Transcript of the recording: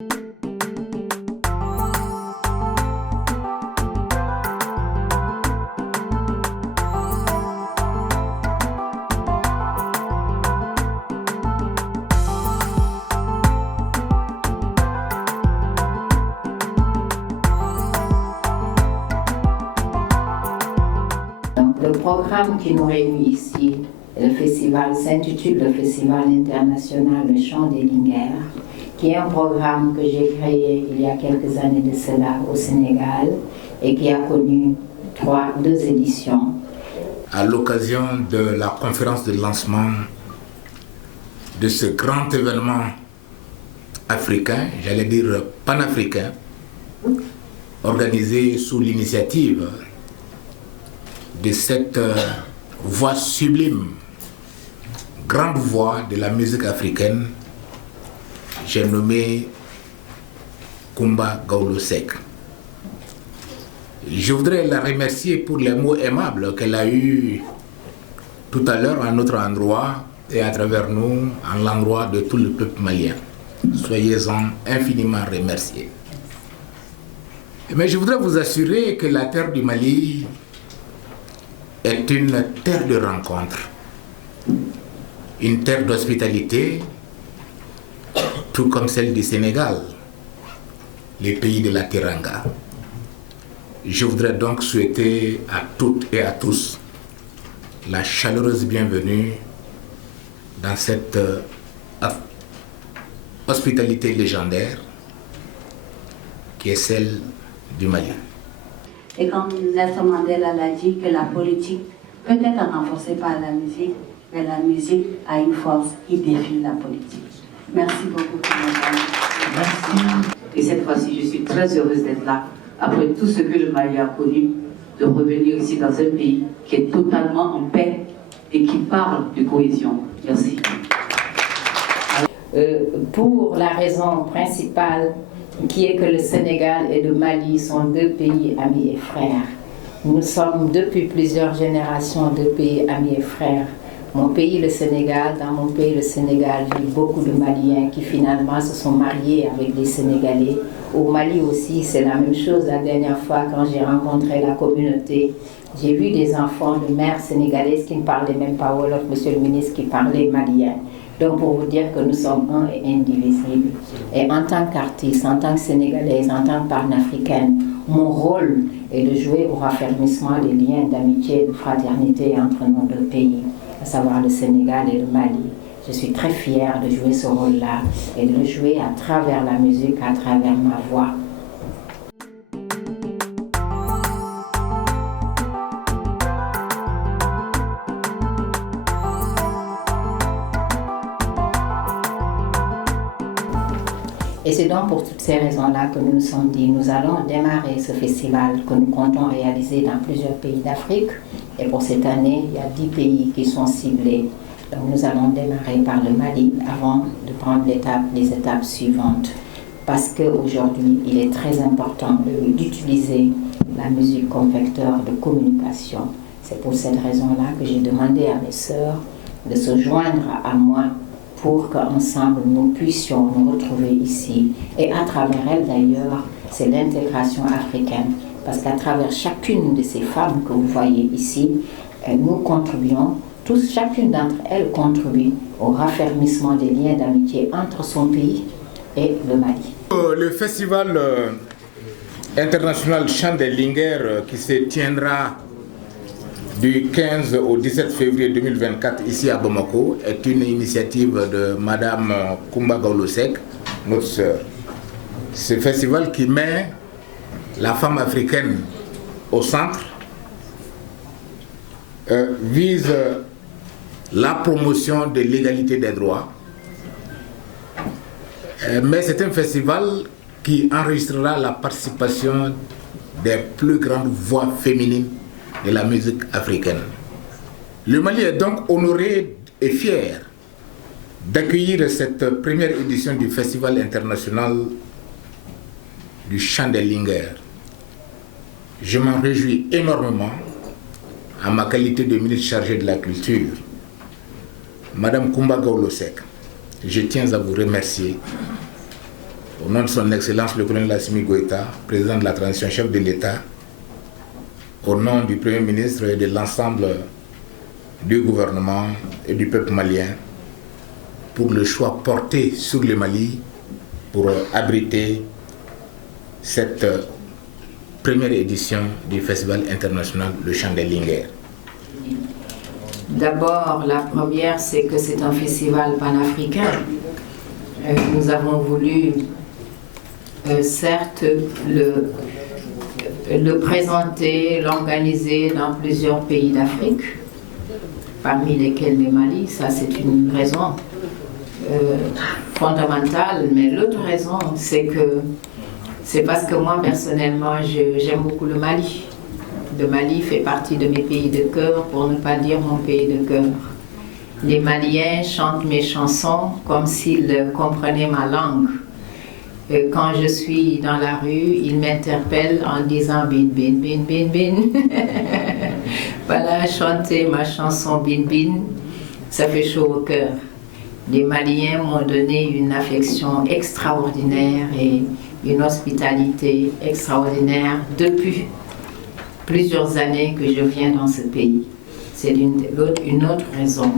Le programme qui nous réunit ici, le festival, s'intitule le Festival international Le Chant des Linguères, qui est un programme que j'ai créé il y a quelques années de cela au Sénégal et qui a connu deux éditions. À l'occasion de la conférence de lancement de ce grand événement africain, j'allais dire panafricain, organisé sous l'initiative de cette voix sublime, grande voix de la musique africaine, j'ai nommé Kumba Gawlo Seck. Je voudrais la remercier pour les mots aimables qu'elle a eus tout à l'heure à notre endroit et à travers nous, en l'endroit de tout le peuple malien. Soyez-en infiniment remerciés. Mais je voudrais vous assurer que la terre du Mali est une terre de rencontre, une terre d'hospitalité, tout comme celle du Sénégal, les pays de la Teranga. Je voudrais donc souhaiter à toutes et à tous la chaleureuse bienvenue dans cette hospitalité légendaire qui est celle du Mali. Et comme Nelson Mandela l'a dit, que la politique peut être renforcée par la musique, mais la musique a une force qui défie la politique. Merci beaucoup, madame. Merci. Et cette fois-ci, je suis très heureuse d'être là, après tout ce que le Mali a connu, de revenir ici dans un pays qui est totalement en paix et qui parle de cohésion. Merci. Pour la raison principale qui est que le Sénégal et le Mali sont deux pays amis et frères. Nous sommes depuis plusieurs générations deux pays amis et frères. Mon pays, le Sénégal, dans mon pays, le Sénégal, j'ai beaucoup de Maliens qui finalement se sont mariés avec des Sénégalais. Au Mali aussi, c'est la même chose. La dernière fois, quand j'ai rencontré la communauté, j'ai vu des enfants de mères sénégalaises qui ne parlaient même pas wolof, monsieur le ministre, qui parlaient malien. Donc pour vous dire que nous sommes un et indivisibles. Et en tant qu'artiste, en tant que Sénégalaise, en tant que panafricaine, mon rôle est de jouer au raffermissement des liens d'amitié et de fraternité entre nos deux pays, à savoir le Sénégal et le Mali. Je suis très fière de jouer ce rôle-là et de le jouer à travers la musique, à travers ma voix. Et c'est donc pour toutes ces raisons-là que nous nous sommes dit, nous allons démarrer ce festival que nous comptons réaliser dans plusieurs pays d'Afrique. Et pour cette année, il y a 10 pays qui sont ciblés. Donc nous allons démarrer par le Mali avant de prendre les étapes suivantes. Parce qu'aujourd'hui, il est très important d'utiliser la musique comme vecteur de communication. C'est pour cette raison-là que j'ai demandé à mes sœurs de se joindre à moi pour qu'ensemble nous puissions nous retrouver ici. Et à travers elles d'ailleurs, c'est l'intégration africaine. Parce qu'à travers chacune de ces femmes que vous voyez ici, nous contribuons, tous, chacune d'entre elles contribue au raffermissement des liens d'amitié entre son pays et le Mali. Le festival international Chant des Linguères qui se tiendra du 15 au 17 février 2024 ici à Bamako est une initiative de Madame Kumba Gawlo Seck, notre sœur. Ce festival qui met la femme africaine au centre vise la promotion de l'égalité des droits. Mais c'est un festival qui enregistrera la participation des plus grandes voix féminines de la musique africaine. Le Mali est donc honoré et fier d'accueillir cette première édition du Festival international du Chant des Linguères. Je m'en réjouis énormément en ma qualité de ministre chargé de la culture. Madame Kumba Gawlo Seck, je tiens à vous remercier au nom de son Excellence le colonel Assimi Goïta, président de la transition, chef de l'État, au nom du Premier ministre et de l'ensemble du gouvernement et du peuple malien, pour le choix porté sur le Mali pour abriter cette première édition du Festival international Le Chant des Linguères. D'abord, la première, c'est que c'est un festival panafricain. Nous avons voulu, certes, le présenter, l'organiser dans plusieurs pays d'Afrique, parmi lesquels le Mali. Ça, c'est une raison fondamentale. Mais l'autre raison, c'est parce que moi, personnellement, j'aime beaucoup le Mali. Le Mali fait partie de mes pays de cœur, pour ne pas dire mon pays de cœur. Les Maliens chantent mes chansons comme s'ils comprenaient ma langue. Et quand je suis dans la rue, ils m'interpellent en disant « bin, bin, bin, bin, bin ». Voilà, chanter ma chanson « bin, bin », ça fait chaud au cœur. Les Maliens m'ont donné une affection extraordinaire et une hospitalité extraordinaire depuis plusieurs années que je viens dans ce pays. C'est une autre raison